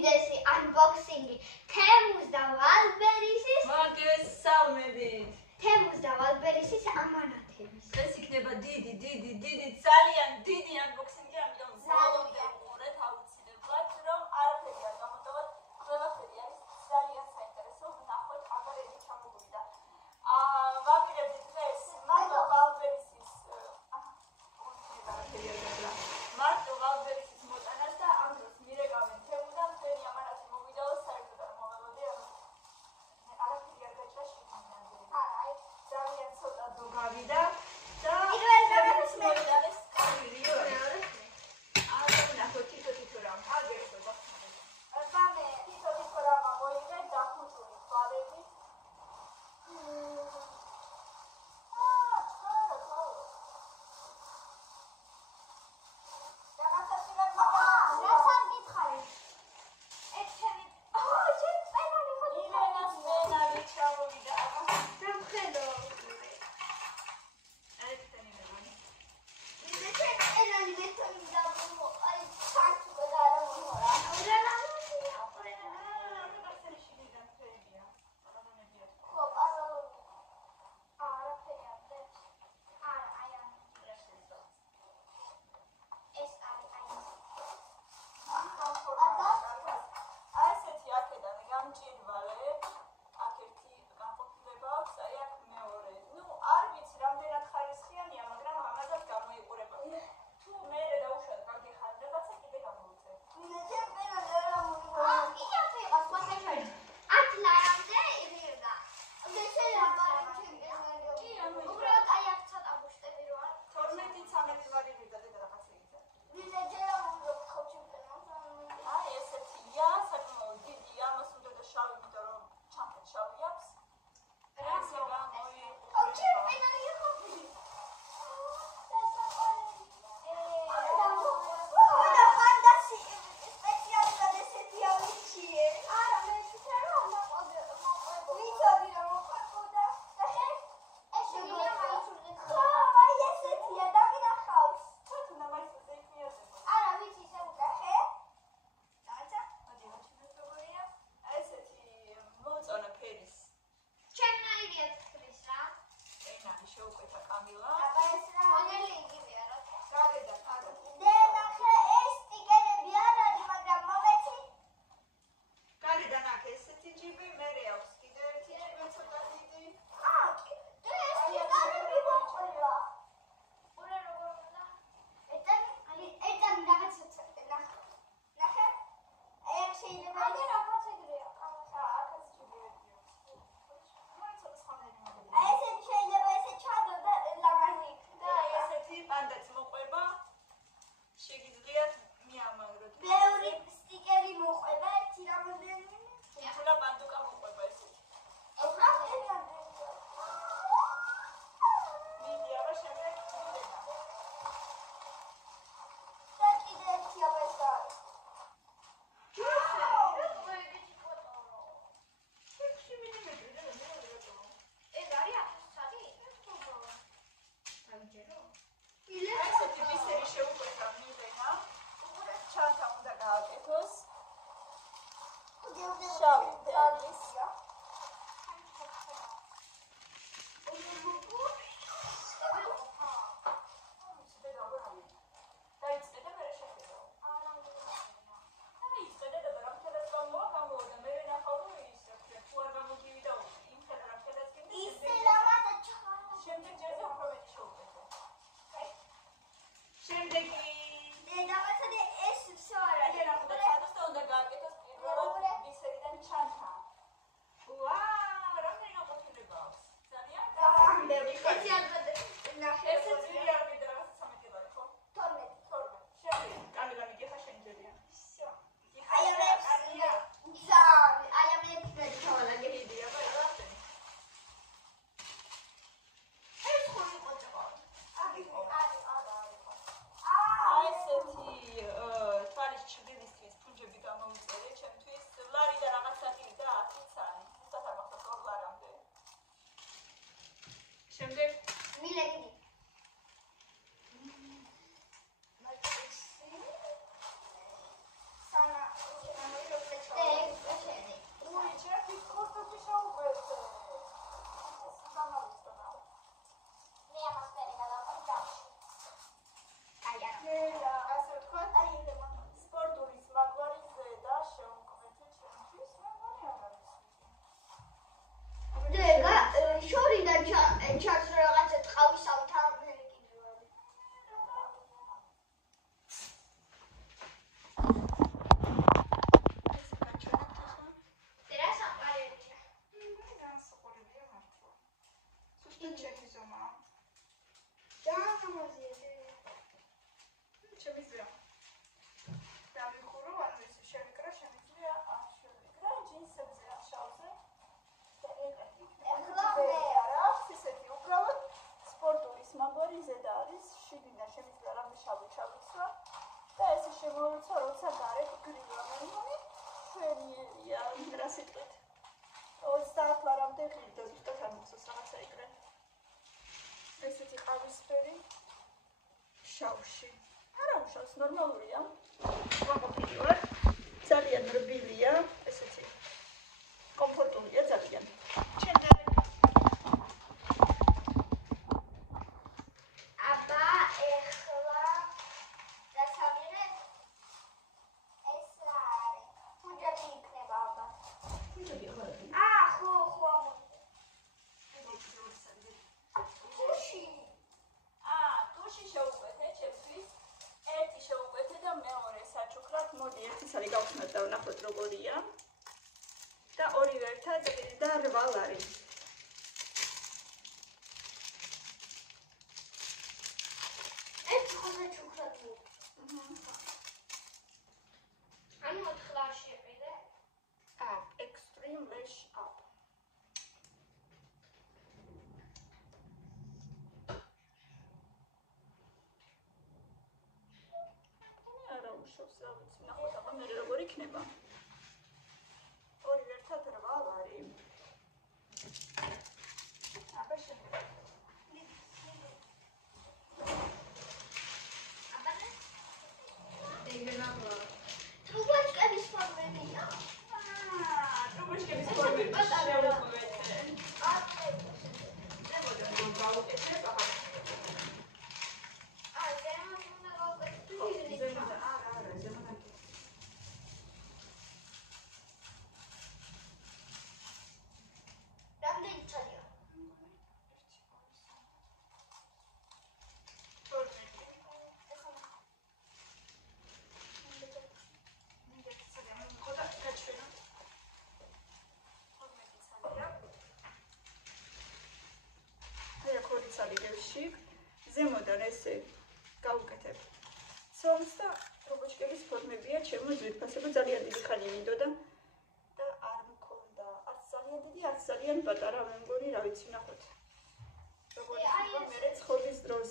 უდიდესი unboxing-ი თემუს და ვალბერისის მოგესალმებით. თემუს და ვალბერისის ამანათების. ეს იქნება დიდი, ძალიან დიდი unboxing-ი, ამიტომ ბოლომდე უყურეთ აუცილებლად, რომ არაფერი არ გამოტოვოთ. ყველაფერი არის ძალიან საინტერესო, ვნახოთ აბარელი ჩამოგვიდა. ვაპირებთ დღეს მარტო ვალბერისის მოტანას და ამ დროს მირეკავენ თემუდან თქვენი ამანათი მოვიდაოს საერთოდ არ მოველოდე, არაფერი არ გაჭრა შეგიძლიათ. ძალიან ცოტა დრო გავიდა და თემუს მოვიდადეს კამერიო. ვნახოთ თითო რამ აგერესო. მამე თითო რამა მოიღე დახუჭული თვალებით. შიგნიდან შემიძლია რამე შავი ჩავიცვა და ესე შემოვიცვა, როცა გარეთ გრილა მემონი შვენიერია, რა სიტყვით. 30 ლარამდე ღირდა ზუსტად ამოხსოს რაღაცა იქრე. ესეთი ყავისფერი შავში. არა უშავს, ნორმალურია. ვაყოფილი ვარ. ძალიან რბილია, ესეთი კომფორტულია ძალიან. აბა ეხლა დასავლეთ ეს რა არის? ფუჯები იქნება აბა. ფუჯები ხო? ხო. ტუში შევუკვეთე ჩემთვის. ერთი შევუკვეთე და მეორე საჩუქრად. მოდი ერთი სალი გავხსნათ და ვნახოთ როგორია. და ორივე ერთად და 8 ლარი. ეს ხოზე ჩუქრატი. ანუ 4 ლარი შეყიდე. Extreme lash up. არა უშავს, რა ვიცი, ნახოთ აბა მე როგორ იქნება. ორივე ერთად 8 ლარი. აბა შემდეგ. აბა დეგრაბა. თუბაჭკების ფორმებია. ტუბოჩკების ფორმები შევუკვეთე. გავუკეთებ, აჰა. ზემოდან გავუკეთე. ზემოდან. რამდენი წელია? ზემოდან ესე გავუკეთებ. ცომს და ტუბოჩკების ფორმებია, ჩემო ძვირფასება ძალიან დიდი ხანი მინდოდა და არ მქონდა. არც ძალიან დიდი, არც ძალიან პატარა, მე მგონი, რა ვიცი, ნახოთ. როგორი იქნება მერე ცხობის დროს.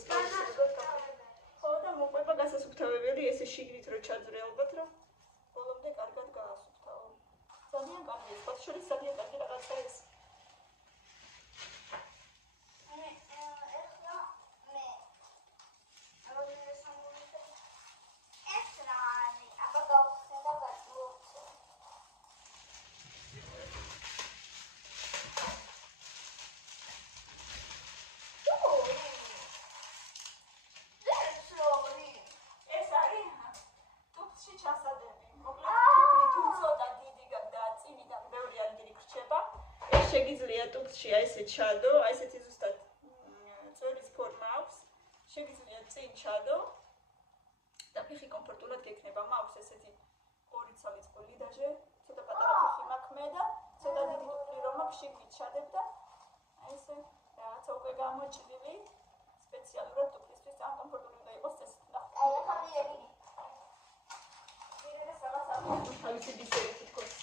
ხო და მოყვება გასასუფთავებელი, ესე შიგნით რო ჩაძრე ალბათ, რომ ბოლომდე კარგად გაასუფთავო. ძალიან კარგი, სხვა შორის ძალიან კარგი რაღაცა ეს. შეგიძლია ტუქში აი ესე ჩადო, აი ესეთი ზუსტად წვერის ფორმა აქვს. შეგიძლია წინ ჩადო და ფეხი კომფორტულად გექნება. მაქვს ესეთი 2 ცალი წყალი დაჟე, ცოტა პატარა ფეხი მაქვს მე და ცოტა დიდი ტუქი რომ მაქვს შიგნით ჩადებ და აი ესე რაღაცა უკვე გამოჭრილი სპეციალურად ტუქისთვის ამ კომფორტული უნდა იყოს ეს. აი ახლა მიერი. მირედა რაღაცა თავისი ბისერი თქოს.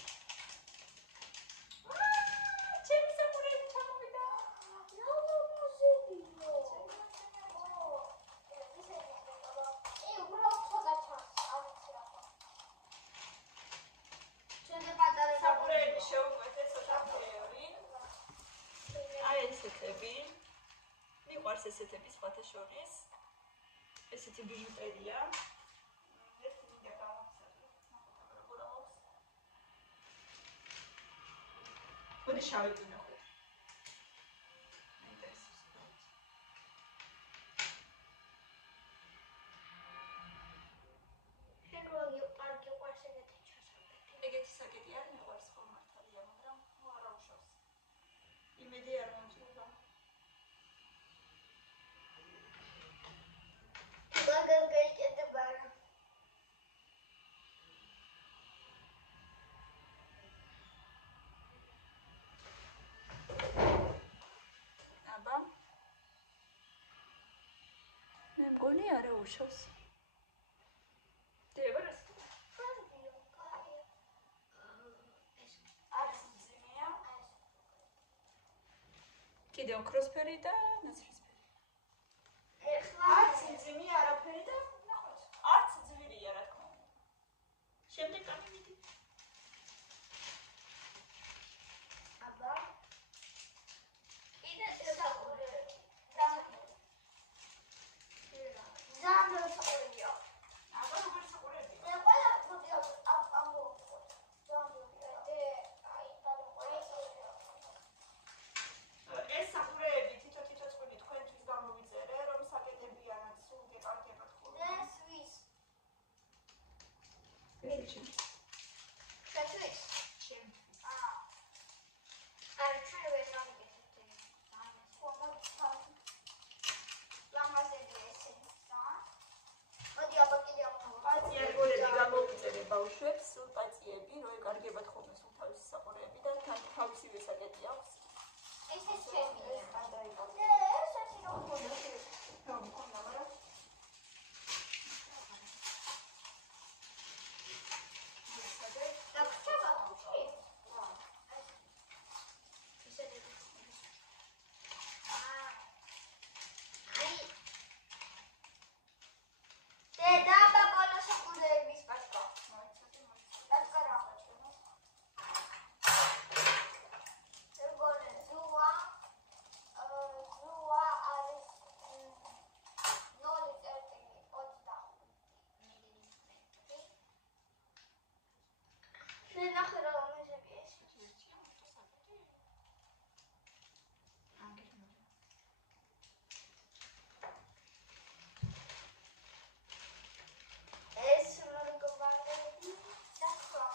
მიყვარს ესეთები სხვათა შორის. ესეთი ბიჟუტერია. ერთი მინდა გავამცადო. როგორ აქვს? მოდი შავი ვნახოთ. ეგეთი საკეთი არ მიყვარს ხო მართალია, მაგრამ არა უშავს. იმედი არ მომწონდა. აბა მე მგონი არა უშავს. დევერს კიდე ოქროსფერი და ნაცრისფერი. ეხლა სიმძიმე არაფერი და ნახოთ. არც ძვირია რა თქმა უნდა. შემდეგ გამივიდი. აბა. კიდე ესაყურე. ძალიან საყურეა. აბა როგორ საყურები? მე ყველა მოდი ამო. ეს საყურეები თითო-თითო წვილი თქვენთვის გამოვიწერე, რომ საკეთებიანად სულ გეკარგებათ ხოლმე. ნესვის. ეჩი. შეთვით. ჩემთვის. არ ჩვენ ვერ გამიგეთ. ლამაზები ესეც და მოდი აბა კიდე ამოვაყო. პაციენტები გამოვიწერე ბავშვებს, სულ პაციენტები, რომ ეკარგებათ ხოლმე სულ თავისი საყურეები და თან თავისივე საკეთი აქვს. ესეც ჩემია. გადაიკარგე. ესეთი რომ მქონდა. რომ მქონდა, მაგრამ დაგვრჩება ხუთი? ისეთი. აი. დედა ბაბალა საყურეების პასკა. პასკა რა? ეგონე ზუა არის 0.25 მილიმეტრი. შენახე რა ლამაზები ეს. ეს მრგვანები და სხვა.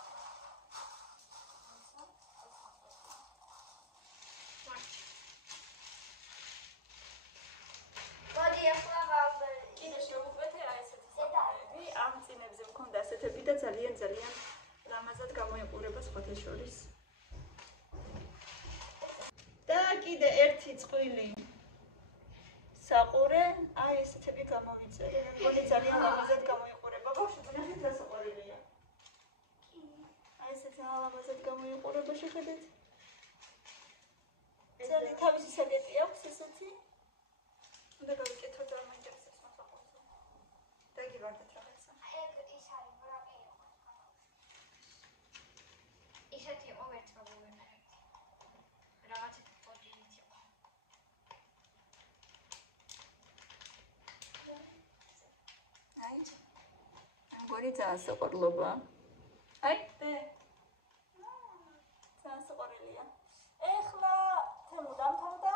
მოდი ახლა ვაბერი. კიდე შევუყვეთე აი ესეთი საყურეები. ამ წინებზე მქონდა ასეთები და ძალიან ლამაზად გამოიყურება სხვათა შორის. და კიდე ერთი წყვილი საყურე, აი ესეთები გამოვიწერე. მეგონი ძალიან ლამაზად გამოიყურება. ბავშვი, ნახეთ რა საყვარელია. აი ესეთი ლამაზად გამოიყურება, შეხედეთ. ძალიან თავისი საკეტი აქვს ესეთი. უნდა გავიკეთო და მაინტერესებს მოსაყოლზე. დაგივარდეთ რაღაცა. ეგ ის არის ბრაკი იყო. ისეთი იყო ვერც გავუვენე. რაღაცა პოტინიც იყო. აი. მგონი ძალიან საყვარლობა. აი, დე. ძალიან საყვარელია. ეხლა თემო დამთავრდა.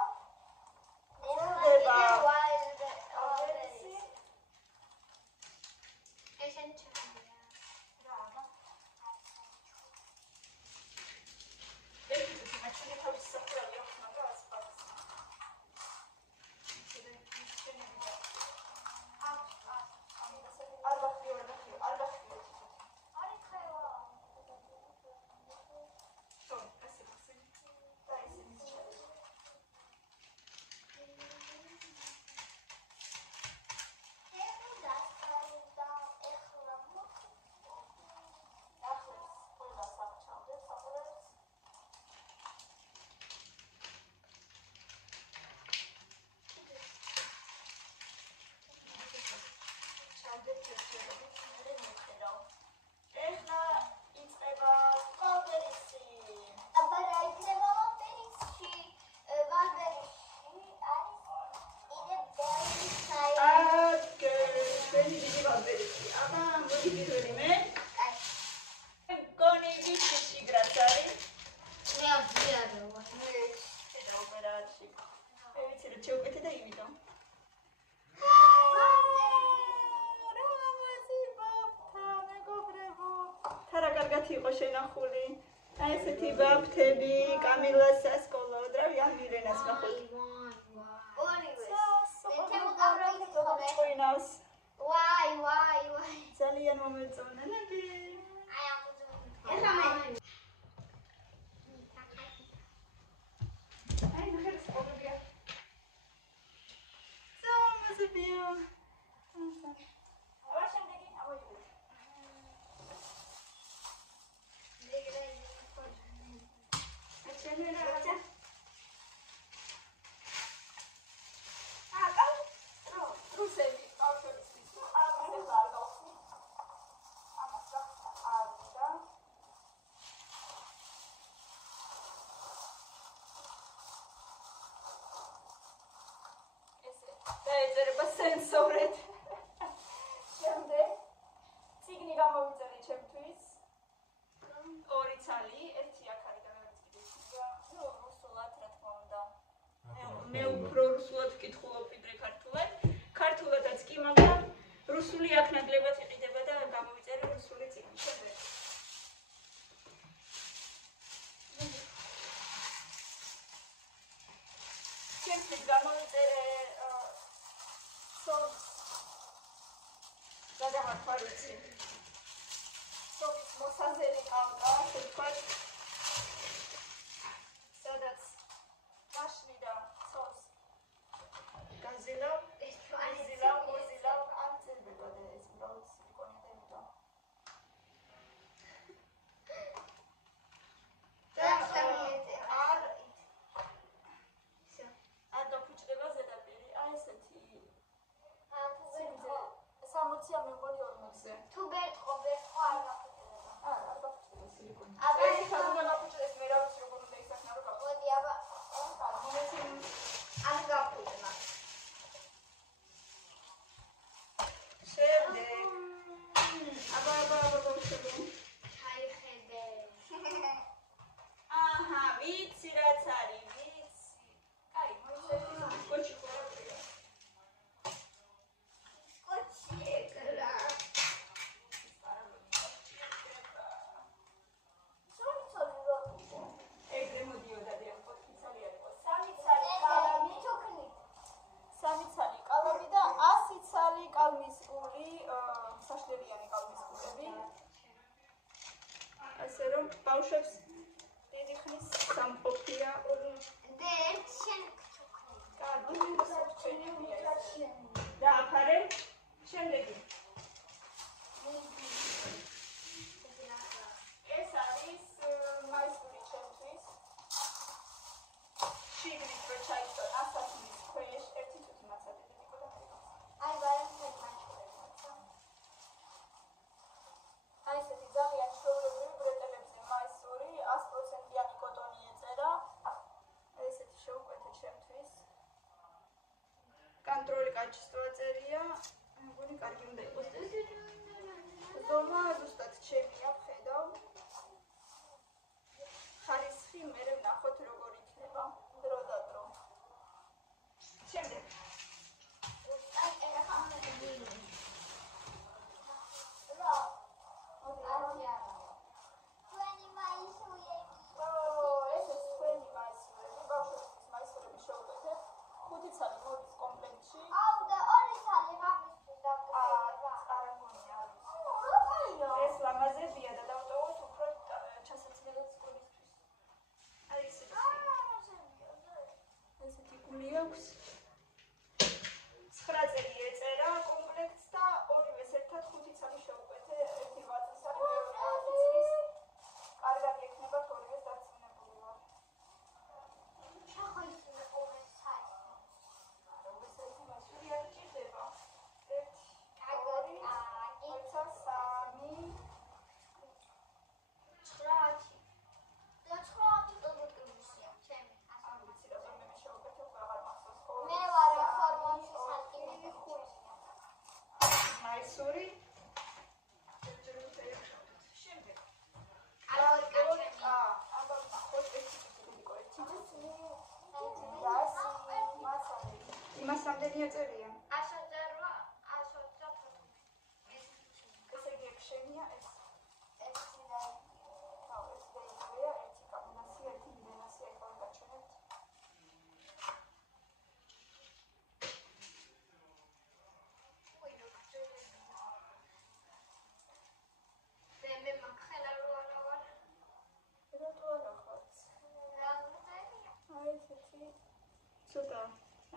იყო შენახული. აი ესეთი ბაფთები, კამილას სასკოლო, დრავი ამ მილენას ნახოთ. ორივე. ვაი. ძალიან მომეწონენები. აი ეხლა მე. აი ნახეთ სკოლებია. ზამაზებია. აბა შემდეგი ამოიღეთ. სენსორეთ. შემდეგ ციგნი გამოვიწერე ჩემთვის. ორი ცალი, ერთი აქ არის და მეორე კიდე. ნუ რუსულად რა თქმა უნდა. მე უფრო რუსულად ვკითხულობ ვიდრე ქართულად. ქართულადაც კი, მაგრამ რუსული აქ ნაკლებად იყიდება და გამოვიწერე რუსული ციგნი. შემდეგ ჩემთვის გამოვიწერე სომის გადავარქვა რუსი. სომის მოსაზერი ყავდა, ასე ვთქვათ, სადაც გაშლი და სომს გაზილავ, მოზილავ, არ წერდება და ეს უბრალოდ სილიკონია და იმიტომ. არ დაფუჭდება ზედაპირი, აი ესეთი 60-ია მე მგონი 40-ზე. თუ ბერტყო არ გაფუჭდება. არ დაფუჭდება სილიკონი. ეს თვითონ გაფუჭდეს მე რა ვიცი როგორ უნდა ისახნა რომ გაფუჭდეს. მოდი აბა არ გაფუჭდება. შემდეგ აბა გავხსენე. ჩაიხედე. აჰა, ვიცი რაც არის, ვიცი. კაი, მოიწევი კოჩი ხორია. კოჩი ეკრა. ეგრე მოდიოდა და ოთხი ცალი არის. სამი ცალი კალამი, სამი ცალი კალამი და 100 ცალი კალმისკური, საშლელიანი კალმისკურები. ასე რომ ბავშვებს დიდი ხნის სამყოფია. დააფარე. შემდეგი. ეს არის მაისური ჩემთვის. შიგნით რო ჩაიწო ასათმის ქვეშ ერთი თუთი მაცადე და ნიკო და აი ბარემ მაჩხურება. აი ესეთი ძალიან ჩვეულებრივი ბრეტელებზე მაისური 100%-იანი კოტონი ეწერა. ესეთი შეუკვეთე ჩემთვის. კონტროლი კაჭისто აწერია. მე მგონი კარგი უნდა იყოს ეს. ზომა ზუსტად ჩემია, ვხედავ. ხარისხი მე ვნახოთ როგორ იქნება დრო და დრო. შემდეგ იმასამდენია წერია. 108 ესე იგი შენია ეს. ერთი და ეს დაიწია ერთი კაბინასია, ერთი მინასია იქ გავაჩვენებთ. ცოტა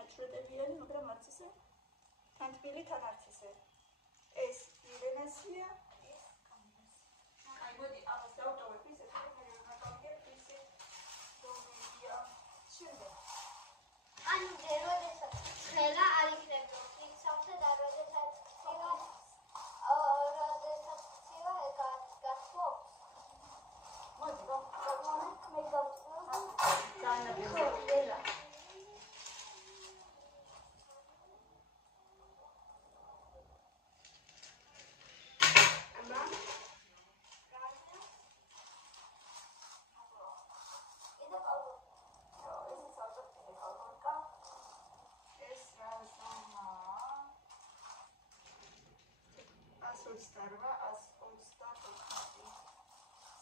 აჭროდებიანი, მაგრამ არც ისე თან თბილი, თან არც ისე. ეს ირენასია, ეს კამინასია. აი, მოდი, ამას დავტოვებ ისე, მე ვერ გავიგებ ისე. რომელია? შემდეგ. ანუ როდესაც ცხელა არ იქნება ფიქსავსა და როდესაც ცილა გასვობს. მოდი, რომ მე გავწევ. ძალიან 128.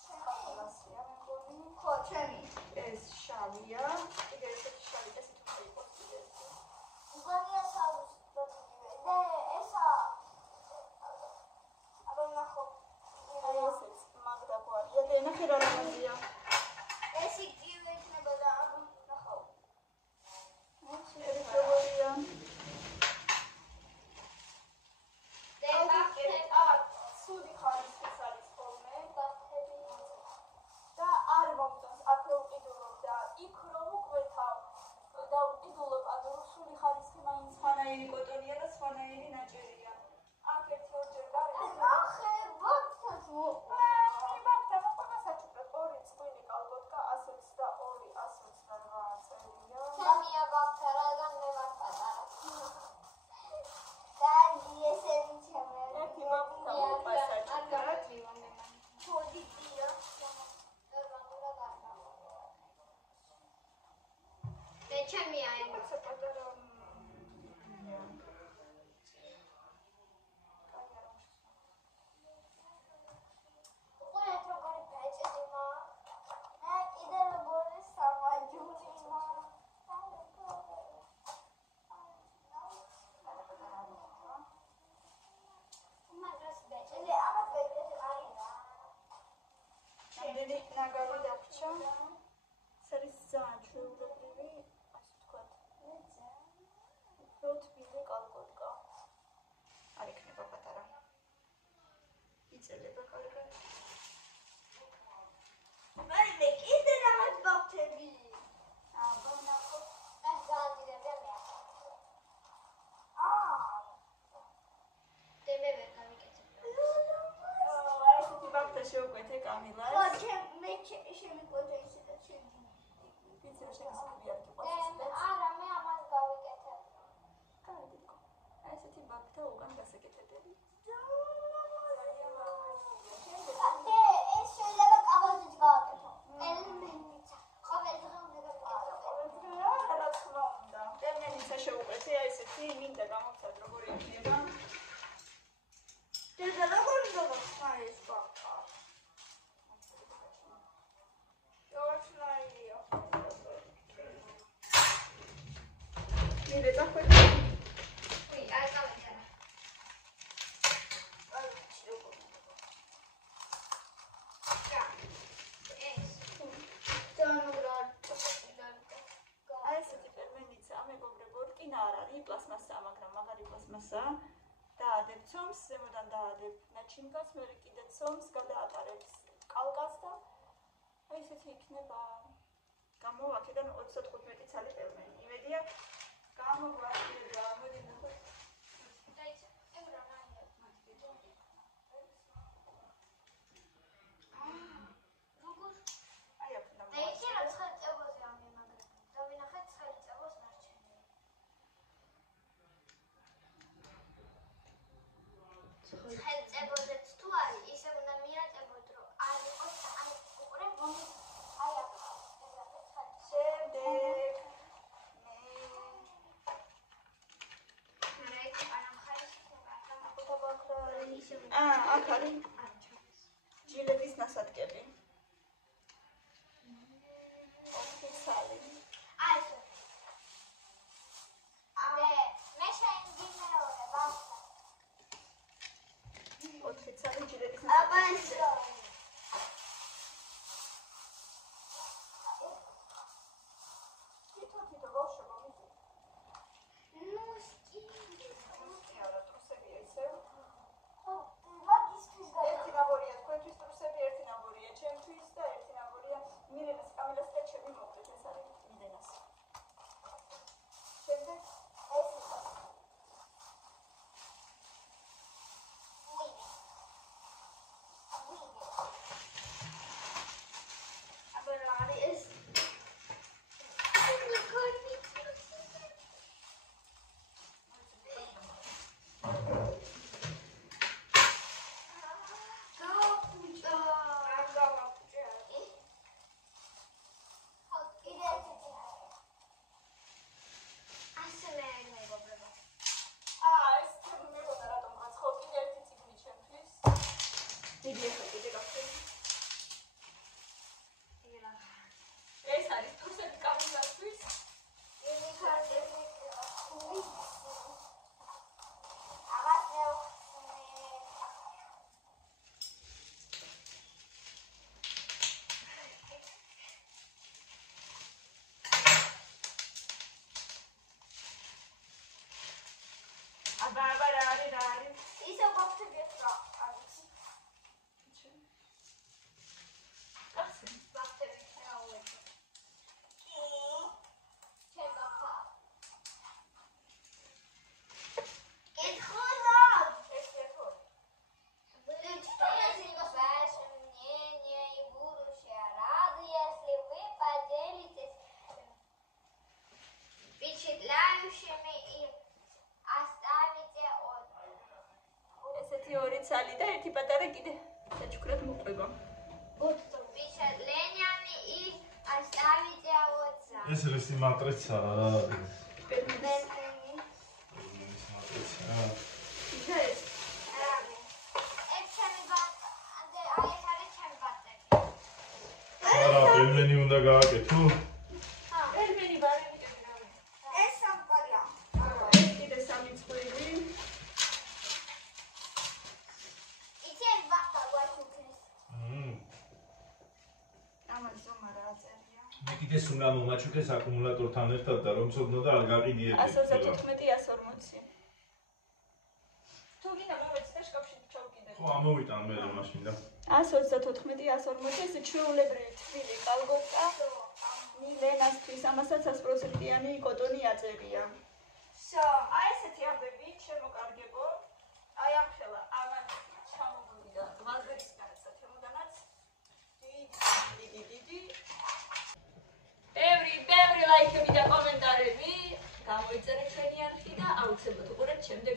Შეხამლასია მეგონი. ხო, ჩემი. ეს შავია. კიდე ესეთი შავი, ესეთი უნდა იყოს კიდე ერთი. მგონია შავის ბოთლივე. და ესა აბა ნახო. აი ესეც მაგდა გვარია. და ნახე რა რამაზია. ეს იგივე იქნებოდა, აბა ნახო. ერისებია. სუდი ხარისხის არის ხოლმე. და არ მომწონს აქ რომ ვყიდულობ და იქ რომ უკვეთავ და ვყიდულობ, ანუ სული ხარისხი მაინც სხვანაირი კოტონია და სხვანაირი ნაჭერია. აქ ერთ-ორჯერ გარეთ ახე ბოთლო. მაგდა მოყვება საჩუქრად 2 წყვილი კალბოტკა 122 128 წერია. ჩემია ბაქთა რადგან მე ვარ პატარა. დადი ესენი ჩემი. ერთი მაგდა მოყვება საჩუქრად. ფოდიდია. და ჩემია იმ საპატარა უყურეთ როგორი ბეჭედი მა. მე კიდე როგორი სამაჯური მა. მაგას ბეჭედი ამას ბეჭედი არის რა. რამდენი ნაგარი დაგჭა? ეს არის ძალიან ჩვეულებრივი, ასე ვთქვათ, უფრო თბილი კალბოტკა. არ იქნება პატარა. იწელება კარგად. მე კიდე რაღაც ბოთლები. აბა ნახო. ეს გააძირებელია. და მე ვერ გავიკეთებ. აი ესეთი ბაქთა შევკვეთე კამილას. ხო, მე შემიკვეთა ისე და ჩემი. ვიცი რომ შეგიძლია არ და გიყვარს. არა, მე ამას გავიკეთებ. კარგი გქო. აი ესეთი ბაქთა უკან გასაკეთებელი. და ეს შეიძლება კაბაზიც გავაკეთო. ელემენტიც. ყოველ დღე უნდა გავაკეთო. რა თქმა უნდა. ტერმინიცა შევუკვეთე, აი ესეთი მინდა გამოვცად როგორი იქნება. და როგორი გავაკეთე ეს ბაქთა? ჯორჯნაია. მირე დახვედი. ვი, არ გავიწერე. აი შეიძლება. ეს. დანუბრალ. აი ესეთი ტერმინიცა მეგობრებო, რკინა არ არის, პლასმასაა, მაგრამ მაგარი პლასმასაა. დაადებ ცომს, ზემოდან დაადებ ნაჩინგას, მე კიდე ცომს გადაატარებს კალკას და აი ესეთი იქნება. გამოვა აქედან 35 ცალი ტერმინი. იმედია გამოგვაჩერდა, მოდი ნახოთ. დაიცა. ევრა მაინდა. როგორ? აი აქ უნდა და იქ რა ცხელ წებოზე ამემაგრებ. დავინახეთ ცხელ წებოს ნარჩენები. ცხელ წებოზეც თუ არის, ისე უნდა მიაწებოთ, რომ არ იყოს აი უყურებ მომის აი აქ. შემდეგ მე არა მხარს იქნება. აქ არის ჯილების ნასადგები. ოფიციალი. აი ეს. მე შეიძლება ბახტა. 4 ცალი ჯილების აბა ეს. თითო ბავშვობა მიწი. ნუ სკი. არა, ტრუსებია ისევ. ხო, მაგისთვის ერთი ნაბორია, თქვენთვის ტრუსები ერთი ნაბორია. Pisze Leniami I оставите отца. ეს რისი მატრიცაა? Бедный. მატრიცა. ეს არა, ბერმენი უნდა გააკეთო. ბერმენი ბარემიტები რა ვიცი. ეს სამყარია. ეს კიდე სამი წვილი. იცი ვახტა გვაჩუქის. ამას ზომა რა აწერია. მე კიდე უნდა მომაჩუქეს აკუმულატორთან ერთად და რომ ცოდნა და არ გაყიდიები. 134-140. თუ გინდა მომეცდა შკაფში ჩავკიდე. ხო, ამოვიტან მე მაშინ და 134-140 ეს ჩვეულებრივი თბილი კალგოტა. მილენასთვის ამასაც 100%-იანი კოტონი აწერია. აი ესეთი ამბები შემოკარგებო. აი ამ ხელა ამან ჩამოგვიდა ლაზერისგანაც და თემოდანაც დიდი ბევრი ლაიქები და კომენტარები გამოიწერეთ ჩვენი არხი და აუცილებლად უყურებთ შემდეგ